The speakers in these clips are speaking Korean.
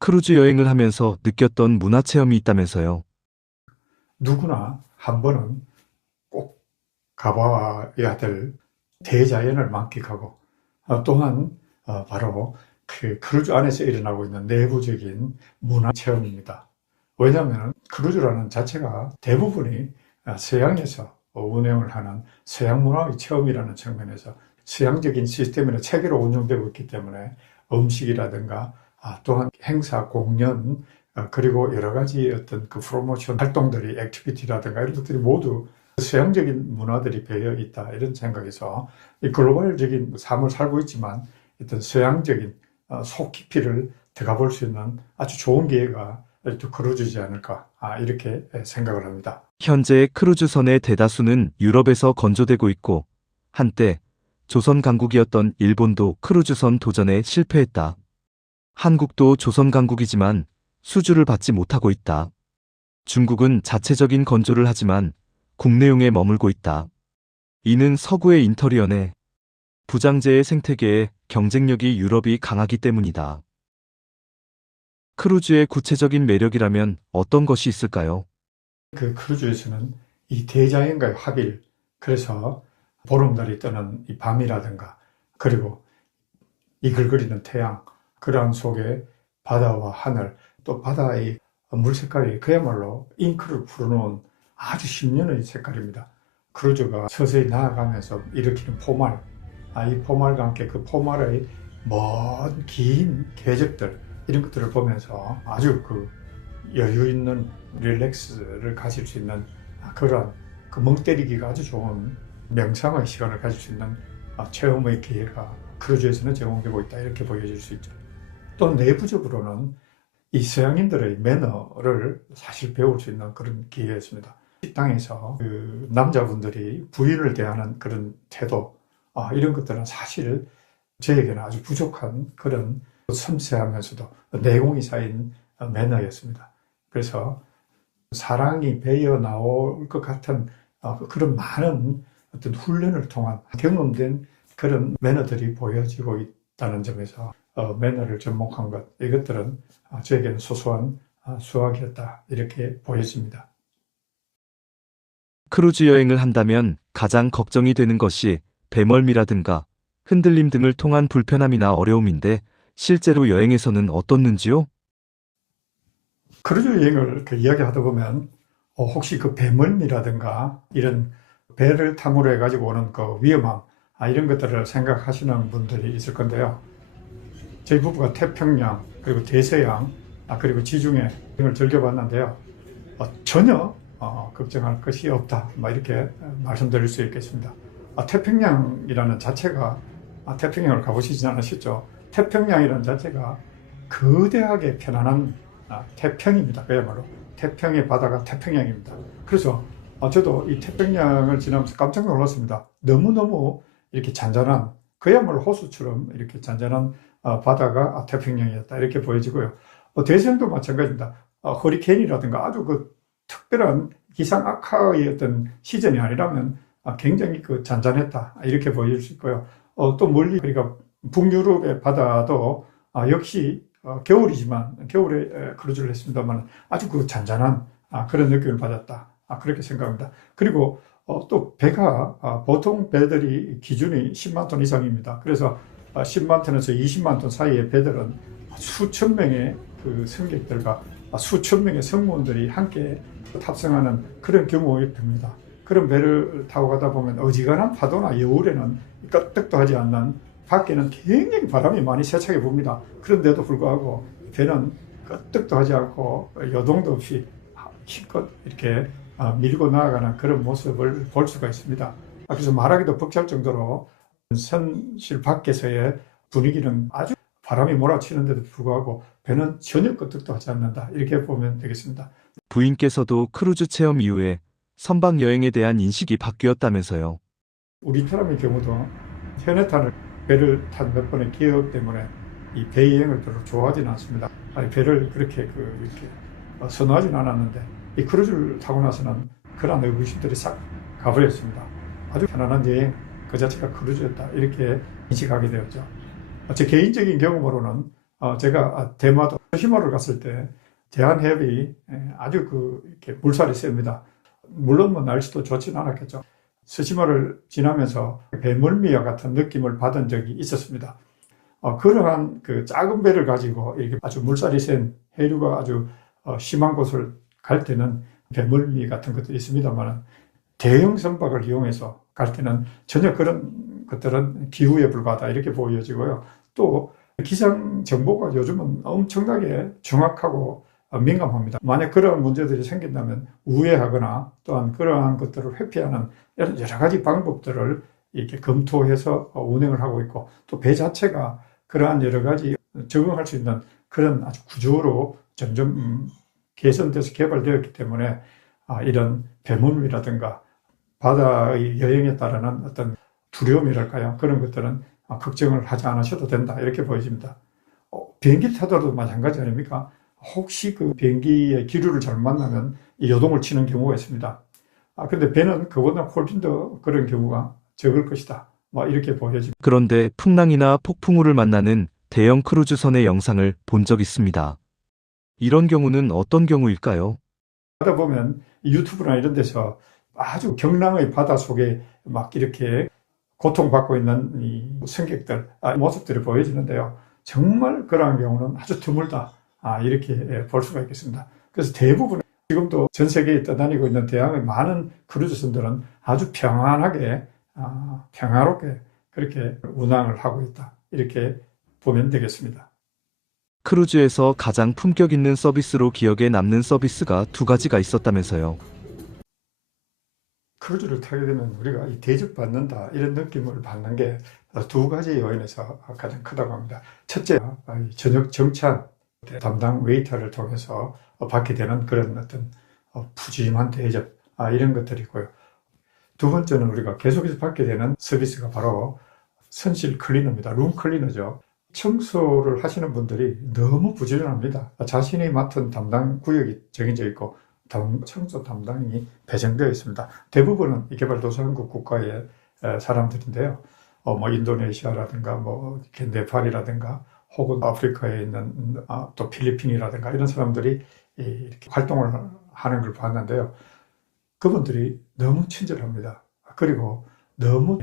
크루즈 여행을 하면서 느꼈던 문화 체험이 있다면서요. 누구나 한 번은 꼭 가봐야 될 대자연을 만끽하고 또한 바로 그 크루즈 안에서 일어나고 있는 내부적인 문화 체험입니다. 왜냐하면 크루즈라는 자체가 대부분이 서양에서 운영을 하는 서양 문화의 체험이라는 측면에서 서양적인 시스템이나 체계로 운영되고 있기 때문에 음식이라든가 또한 행사, 공연, 그리고 여러 가지 어떤 그 프로모션 활동들이 액티비티라든가 이런 것들이 모두 서양적인 문화들이 배어 있다 이런 생각에서 이 글로벌적인 삶을 살고 있지만 어떤 서양적인 속 깊이를 들어가 볼 수 있는 아주 좋은 기회가 또 크루즈지 않을까 이렇게 생각을 합니다. 현재 크루즈선의 대다수는 유럽에서 건조되고 있고, 한때 조선 강국이었던 일본도 크루즈선 도전에 실패했다. 한국도 조선 강국이지만 수주를 받지 못하고 있다. 중국은 자체적인 건조를 하지만 국내용에 머물고 있다. 이는 서구의 인터리어 내 부장제의 생태계에 경쟁력이 유럽이 강하기 때문이다. 크루즈의 구체적인 매력이라면 어떤 것이 있을까요? 그 크루즈에서는 이 대자연과의 합일, 그래서 보름달이 뜨는 이 밤이라든가 그리고 이글거리는 태양, 그러한 속에 바다와 하늘, 또 바다의 물 색깔이 그야말로 잉크를 풀어놓은 아주 신년의 색깔입니다. 크루즈가 서서히 나아가면서 일으키는 포말, 이 포말과 함께 그 포말의 먼 긴 궤적들 이런 것들을 보면서 아주 그 여유 있는 릴렉스를 가질 수 있는 그러한 그 멍 때리기가 아주 좋은 명상의 시간을 가질 수 있는 체험의 기회가 크루즈에서는 제공되고 있다 이렇게 보여질 수 있죠. 또 내부적으로는 이 서양인들의 매너를 사실 배울 수 있는 그런 기회였습니다. 식당에서 그 남자분들이 부인을 대하는 그런 태도 이런 것들은 사실 저에게는 아주 부족한 그런 섬세하면서도 내공이 쌓인 매너였습니다. 그래서 사랑이 배어 나올 것 같은 그런 많은 어떤 훈련을 통한 경험된 그런 매너들이 보여지고 있다는 점에서 매너를 접목한 것 이것들은 저에게는 소소한 수학이었다 이렇게 보여집니다. 크루즈 여행을 한다면 가장 걱정이 되는 것이 배멀미라든가 흔들림 등을 통한 불편함이나 어려움인데 실제로 여행에서는 어떻는지요? 크루즈 여행을 이야기하다 보면 혹시 그 배멀미라든가 이런 배를 탐으로 해가지고 오는 그 위험함 이런 것들을 생각하시는 분들이 있을 건데요. 저희 부부가 태평양 그리고 대서양 그리고 지중해 등을 즐겨봤는데요. 전혀 걱정할 것이 없다 이렇게 말씀드릴 수 있겠습니다. 태평양이라는 자체가 태평양을 가보시지 않으셨죠? 태평양이라는 자체가 거대하게 편안한 태평입니다. 그야말로 태평의 바다가 태평양입니다. 그래서 저도 이 태평양을 지나면서 깜짝 놀랐습니다. 너무너무 이렇게 잔잔한 그야말로 호수처럼 이렇게 잔잔한 바다가 태평양이었다 이렇게 보여지고요. 대서양도 마찬가지입니다. 허리케인이라든가 아주 그 특별한 기상 악화의 어떤 시즌이 아니라면 굉장히 그 잔잔했다 이렇게 보여질 수 있고요. 또 멀리 그러니까 북유럽의 바다도 역시 겨울이지만 겨울에 크루즈를 했습니다만 아주 그 잔잔한 그런 느낌을 받았다 그렇게 생각합니다. 그리고 또 배가 보통 배들이 기준이 10만 톤 이상입니다. 그래서 10만 톤에서 20만 톤 사이의 배들은 수천 명의 그 승객들과 수천 명의 승무원들이 함께 탑승하는 그런 규모의 배입니다. 그런 배를 타고 가다 보면 어지간한 파도나 여울에는 끄떡도 하지 않는 밖에는 굉장히 바람이 많이 세차게 붑니다. 그런데도 불구하고 배는 끄떡도 하지 않고 여동도 없이 힘껏 이렇게 밀고 나아가는 그런 모습을 볼 수가 있습니다. 그래서 말하기도 벅찰 정도로 선실 밖에서의 분위기는 아주 바람이 몰아치는데도 불구하고 배는 전혀 끄떡도 하지 않는다. 이렇게 보면 되겠습니다. 부인께서도 크루즈 체험 이후에 선박 여행에 대한 인식이 바뀌었다면서요. 우리 사람의 경우도 해내 탄을 배를 탄 몇 번의 기억 때문에 이 배 여행을 별로 좋아하지는 않습니다. 배를 그렇게 이렇게 선호하지는 않았는데 이 크루즈를 타고 나서는 그런 의구심들이 싹 가버렸습니다. 아주 편안한 여행 그 자체가 크루즈였다 이렇게 인식하게 되었죠. 제 개인적인 경험으로는 제가 대마도 스시마를 갔을 때 대한해협이 아주 이렇게 물살이 셉니다. 물론 뭐 날씨도 좋진 않았겠죠. 스시마를 지나면서 배멀미와 같은 느낌을 받은 적이 있었습니다. 그러한 그 작은 배를 가지고 이렇게 아주 물살이 센 해류가 아주 심한 곳을 갈 때는 배멀미 같은 것도 있습니다만 대형 선박을 이용해서 갈 때는 전혀 그런 것들은 기후에 불과하다 이렇게 보여지고요. 또 기상 정보가 요즘은 엄청나게 정확하고 민감합니다. 만약 그런 문제들이 생긴다면 우회하거나 또한 그러한 것들을 회피하는 여러 가지 방법들을 이렇게 검토해서 운행을 하고 있고 또 배 자체가 그러한 여러 가지 적응할 수 있는 그런 아주 구조로 점점 개선돼서 개발되었기 때문에 이런 배멀미라든가 바다의 여행에 따르는 어떤 두려움이랄까요? 그런 것들은 걱정을 하지 않으셔도 된다. 이렇게 보여집니다. 비행기 타더라도 마찬가지 아닙니까? 혹시 그 비행기의 기류를 잘못 만나면 요동을 치는 경우가 있습니다. 근데 배는 그보다 훨씬 더 그런 경우가 적을 것이다. 이렇게 보여집니다. 그런데 풍랑이나 폭풍우를 만나는 대형 크루즈선의 영상을 본 적 있습니다. 이런 경우는 어떤 경우일까요? 하다 보면 유튜브나 이런 데서 아주 경랑의 바다 속에 막 이렇게 고통받고 있는 이 승객들 모습들이 보여지는데요. 정말 그러한 경우는 아주 드물다. 이렇게 볼 수가 있겠습니다. 그래서 대부분 지금도 전 세계에 떠다니고 있는 대양의 많은 크루즈선들은 아주 평안하게 평화롭게 그렇게 운항을 하고 있다. 이렇게 보면 되겠습니다. 크루즈에서 가장 품격 있는 서비스로 기억에 남는 서비스가 두 가지가 있었다면서요. 크루즈를 타게 되면 우리가 이 대접받는다 이런 느낌을 받는 게 두 가지 요인에서 가장 크다고 합니다. 첫째, 저녁 정찬 담당 웨이터를 통해서 받게 되는 그런 어떤 푸짐한 대접 이런 것들이 있고요. 두 번째는 우리가 계속해서 받게 되는 서비스가 바로 선실 클리너입니다. 룸 클리너죠. 청소를 하시는 분들이 너무 부지런합니다. 자신이 맡은 담당 구역이 정해져 있고 청소 담당이 배정되어 있습니다. 대부분은 이 개발도상국 국가의 사람들인데요. 인도네시아라든가 네팔이라든가 혹은 아프리카에 있는 또 필리핀이라든가 이런 사람들이 이렇게 활동을 하는 걸 봤는데요. 그분들이 너무 친절합니다. 그리고 너무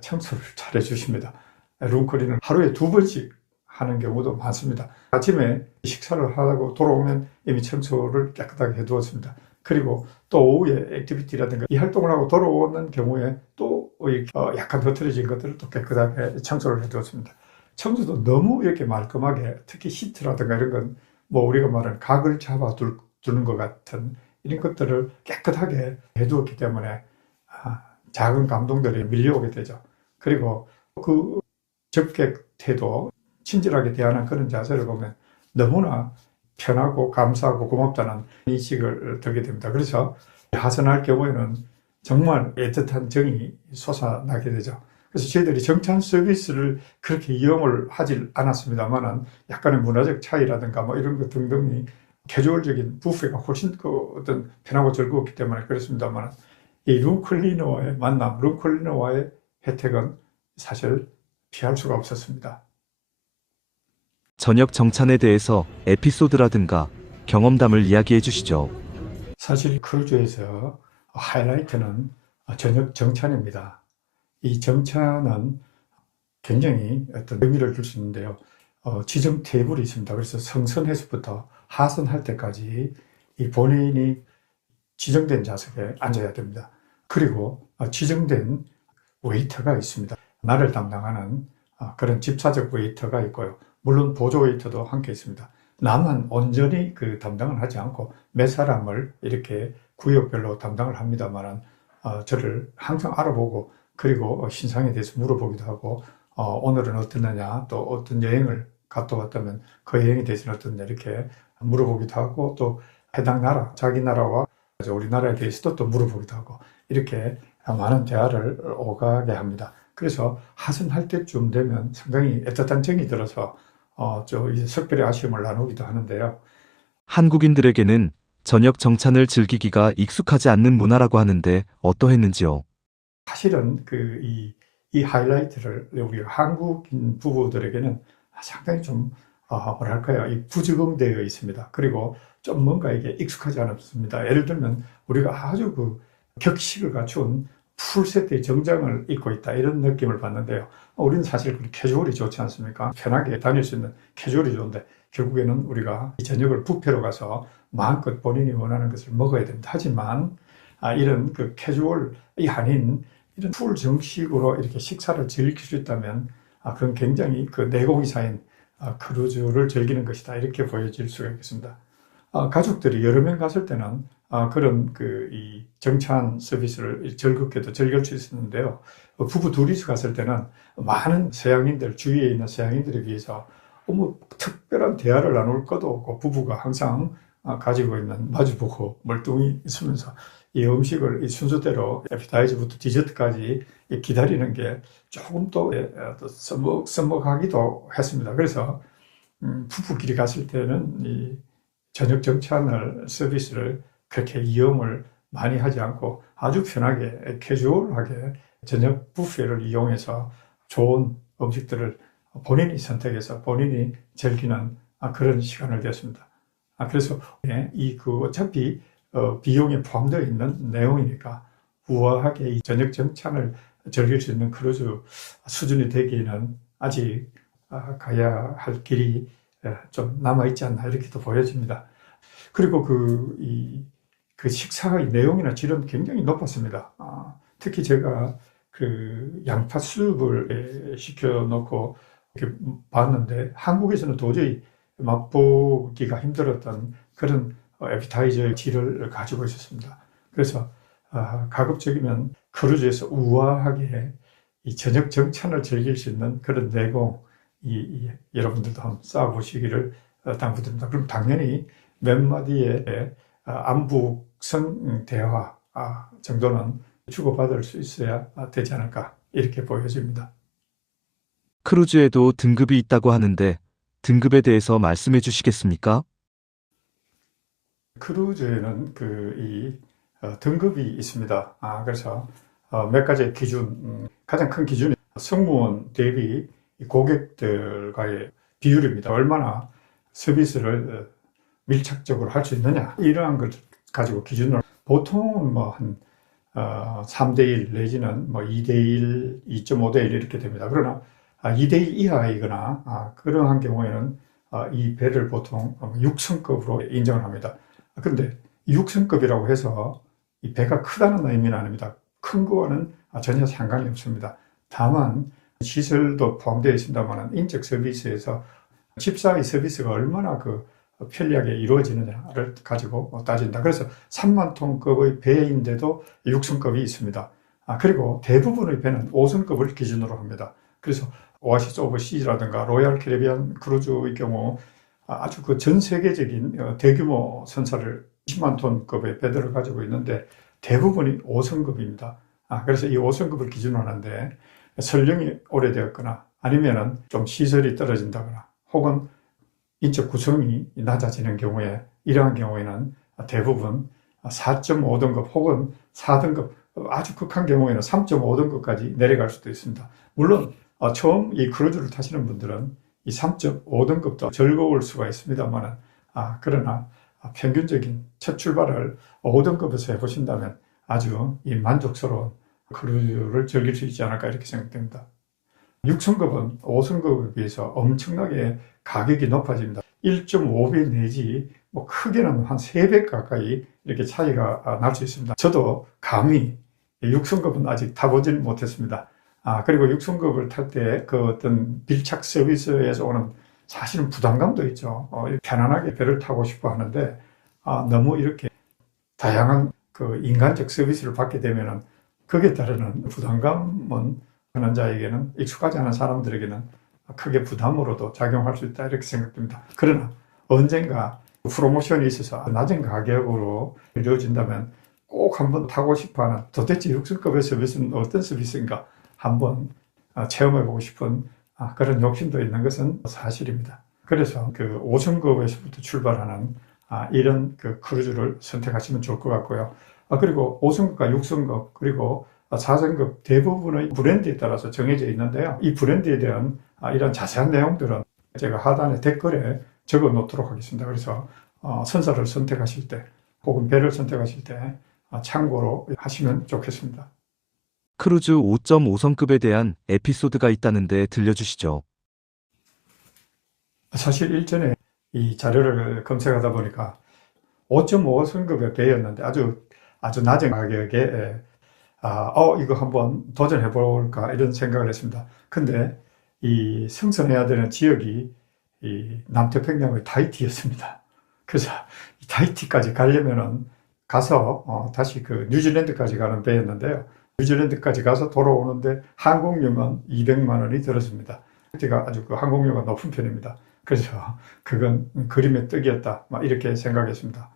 청소를 잘 해주십니다. 룸클리는 하루에 2번씩 하는 경우도 많습니다. 아침에 식사를 하고 돌아오면 이미 청소를 깨끗하게 해두었습니다. 그리고 또 오후에 액티비티라든가 이 활동을 하고 돌아오는 경우에 또 약간 흐트러진 것들을 또 깨끗하게 청소를 해두었습니다. 청소도 너무 이렇게 말끔하게 특히 시트라든가 이런 건 우리가 말하는 각을 잡아두는 것 같은 이런 것들을 깨끗하게 해두었기 때문에 작은 감동들이 밀려오게 되죠. 그리고 그 접객 태도, 친절하게 대하는 그런 자세를 보면 너무나 편하고 감사하고 고맙다는 인식을 들게 됩니다. 그래서 하선할 경우에는 정말 애틋한 정이 솟아나게 되죠. 그래서 저희들이 정찬 서비스를 그렇게 이용을 하질 않았습니다만은 약간의 문화적 차이라든가 이런 것 등등이 캐주얼적인 뷔페가 훨씬 어떤 편하고 즐거웠기 때문에 그렇습니다만 이 룸클리너와의 만남, 룸클리너와의 혜택은 사실 피할 수가 없었습니다. 저녁 정찬에 대해서 에피소드라든가 경험담을 이야기해 주시죠. 사실 크루즈에서 하이라이트는 저녁 정찬입니다. 이 정찬은 굉장히 어떤 의미를 줄 수 있는데요. 지정 테이블이 있습니다. 그래서 성선에서부터 하선할 때까지 이 본인이 지정된 좌석에 앉아야 됩니다. 그리고 지정된 웨이터가 있습니다. 나를 담당하는 그런 집사적 웨이터가 있고요. 물론 보조 웨이터도 함께 있습니다. 나만 온전히 그 담당을 하지 않고 몇 사람을 이렇게 구역별로 담당을 합니다만 저를 항상 알아보고 그리고 신상에 대해서 물어보기도 하고 오늘은 어땠느냐 또 어떤 여행을 갔다 왔다면 그 여행에 대해서는 어떻냐 이렇게 물어보기도 하고 또 해당 나라 자기 나라와 우리나라에 대해서도 또 물어보기도 하고 이렇게 많은 대화를 오가게 합니다. 그래서 하선할 때쯤 되면 상당히 애틋한 정이 들어서 이제 특별히 아쉬움을 나누기도 하는데요. 한국인들에게는 저녁 정찬을 즐기기가 익숙하지 않는 문화라고 하는데 어떠했는지요? 사실은 이 하이라이트를 우리 한국인 부부들에게는 상당히 좀 뭐랄까요, 이 부적응되어 있습니다. 그리고 좀 뭔가 이게 익숙하지 않습니다. 예를 들면 우리가 아주 그 격식을 갖춘 풀세트의 정장을 입고 있다 이런 느낌을 받는데요. 우리는 사실 그 캐주얼이 좋지 않습니까? 편하게 다닐 수 있는 캐주얼이 좋은데 결국에는 우리가 이 저녁을 뷔페로 가서 마음껏 본인이 원하는 것을 먹어야 됩니다. 하지만 이런 그 캐주얼이 아닌 이런 풀 정식으로 이렇게 식사를 즐길 수 있다면 그건 굉장히 그 내공이 쌓인 크루즈를 즐기는 것이다 이렇게 보여질 수가 있겠습니다. 가족들이 여러 명 갔을 때는 그런 그 이 정차한 서비스를 즐겁게도 즐길 수 있었는데요. 부부 둘이서 갔을 때는 많은 서양인들, 주위에 있는 서양인들에 비해서 뭐 특별한 대화를 나눌 것도 없고 부부가 항상 가지고 있는 마주보고 멀뚱히 있으면서 이 음식을 이 순서대로 에피타이저부터 디저트까지 기다리는 게 조금 또 써먹하기도 했습니다. 그래서 부부끼리 갔을 때는 이 저녁 정찬을 서비스를 그렇게 이용을 많이 하지 않고 아주 편하게 캐주얼하게 저녁 뷔페를 이용해서 좋은 음식들을 본인이 선택해서 본인이 즐기는 그런 시간을 갖습니다. 그래서 어차피 비용에 포함되어 있는 내용이니까 우아하게 이 저녁 정찬을 즐길 수 있는 크루즈 수준이 되기에는 아직 가야 할 길이 좀 남아있지 않나 이렇게도 보여집니다. 그리고 그 식사의 내용이나 질은 굉장히 높았습니다. 특히 제가 그 양파 수육을 시켜놓고 이렇게 봤는데 한국에서는 도저히 맛보기가 힘들었던 그런 에피타이저의 질을 가지고 있었습니다. 그래서 가급적이면 크루즈에서 우아하게 이 저녁 정찬을 즐길 수 있는 그런 내공 여러분들도 한번 쌓아보시기를 당부드립니다. 그럼 당연히 몇 마디의 안북성 대화 정도는 주고받을 수 있어야 되지 않을까 이렇게 보여집니다. 크루즈에도 등급이 있다고 하는데 등급에 대해서 말씀해 주시겠습니까? 크루즈에는 등급이 있습니다. 그래서 몇 가지 기준, 가장 큰 기준이 승무원 대비 고객들과의 비율입니다. 얼마나 서비스를 밀착적으로 할 수 있느냐 이러한 걸 가지고 기준을 보통은 뭐 한 3대1 내지는 뭐 2대1, 2.5대1 이렇게 됩니다. 그러나 2대1 이하이거나 그러한 경우에는 이 배를 보통 6성급으로 인정을 합니다. 그런데 6성급이라고 해서 이 배가 크다는 의미는 아닙니다. 큰 거와는 전혀 상관이 없습니다. 다만 시설도 포함되어 있습니다만 인적 서비스에서 집사의 서비스가 얼마나 편리하게 이루어지느냐를 가지고 따진다. 그래서 3만 톤급의 배인데도 6성급이 있습니다. 그리고 대부분의 배는 5성급을 기준으로 합니다. 그래서 오아시스 오브 시라든가 로얄 캐리비안 크루즈의 경우 아주 전 세계적인 대규모 선사를 10만 톤급의 배들을 가지고 있는데 대부분이 5성급입니다. 그래서 이 5성급을 기준으로 하는데 설령이 오래되었거나 아니면은 좀 시설이 떨어진다거나 혹은 인적 구성이 낮아지는 경우에 이러한 경우에는 대부분 4.5등급 혹은 4등급 아주 극한 경우에는 3.5등급까지 내려갈 수도 있습니다. 물론 처음 이 크루즈를 타시는 분들은 이 3.5등급도 즐거울 수가 있습니다만 그러나 평균적인 첫 출발을 5등급에서 해보신다면 아주 이 만족스러운 크루즈를 즐길 수 있지 않을까 이렇게 생각됩니다. 6성급은 5성급에 비해서 엄청나게 가격이 높아집니다. 1.5배 내지 뭐 크게는 한 3배 가까이 이렇게 차이가 날 수 있습니다. 저도 감히 6성급은 아직 타보지는 못했습니다. 그리고 6성급을 탈 때 그 어떤 밀착 서비스에서 오는 사실은 부담감도 있죠. 편안하게 배를 타고 싶어 하는데 너무 이렇게 다양한 그 인간적 서비스를 받게 되면은 거기에 따르는 부담감은 하는 자에게는 익숙하지 않은 사람들에게는 크게 부담으로도 작용할 수 있다 이렇게 생각됩니다. 그러나 언젠가 프로모션이 있어서 낮은 가격으로 이루어진다면 꼭 한번 타고 싶어하는 도대체 6성급의 서비스는 어떤 서비스인가 한번 체험해보고 싶은 그런 욕심도 있는 것은 사실입니다. 그래서 그 5성급에서부터 출발하는 이런 그 크루즈를 선택하시면 좋을 것 같고요. 그리고 5성급과 6성급 그리고 4성급 대부분의 브랜드에 따라서 정해져 있는데요. 이 브랜드에 대한 이런 자세한 내용들은 제가 하단에 댓글에 적어 놓도록 하겠습니다. 그래서 선사를 선택하실 때 혹은 배를 선택하실 때 참고로 하시면 좋겠습니다. 크루즈 5.5성급에 대한 에피소드가 있다는데 들려주시죠. 사실 일전에 이 자료를 검색하다 보니까 5.5성급의 배였는데 아주 낮은 가격에 이거 한번 도전해 볼까 이런 생각을 했습니다. 근데 이 승선해야 되는 지역이 이 남태평양의 타히티였습니다. 그래서 이 타히티까지 가려면은 가서 다시 그 뉴질랜드까지 가는 배였는데요. 뉴질랜드까지 가서 돌아오는데 항공료만 200만 원이 들었습니다. 타히티가 아주 그 항공료가 높은 편입니다. 그래서 그건 그림의 떡이었다, 막 이렇게 생각했습니다.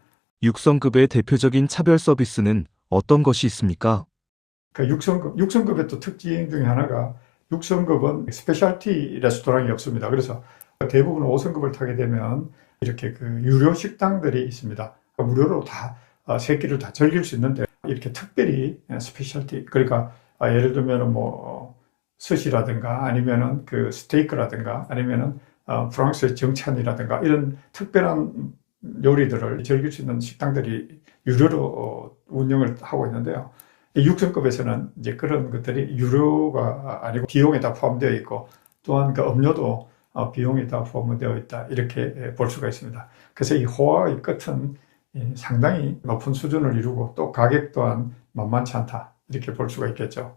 6성급의 대표적인 차별 서비스는 어떤 것이 있습니까? 그 6성급의 또 특징 중에 하나가 6성급은 스페셜티 레스토랑이 없습니다. 그래서 대부분 5성급을 타게 되면 이렇게 그 유료 식당들이 있습니다. 무료로 다 세 끼를 다 즐길 수 있는데 이렇게 특별히 스페셜티, 그러니까 예를 들면 뭐 스시라든가 아니면은 그 스테이크라든가 아니면은 프랑스의 정찬이라든가 이런 특별한 요리들을 즐길 수 있는 식당들이 유료로 운영을 하고 있는데요. 6성급에서는 이제 그런 것들이 유료가 아니고 비용에 다 포함되어 있고, 또한 그 음료도 비용에 다 포함되어 있다, 이렇게 볼 수가 있습니다. 그래서 이 호화의 끝은 상당히 높은 수준을 이루고 또 가격 또한 만만치 않다, 이렇게 볼 수가 있겠죠.